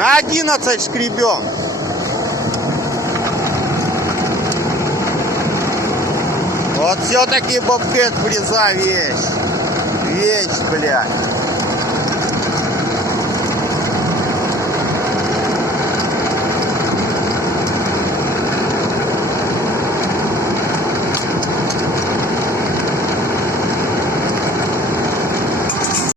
На 11 шкребем. Вот все-таки бобкет фреза вещь. Вещь, блядь.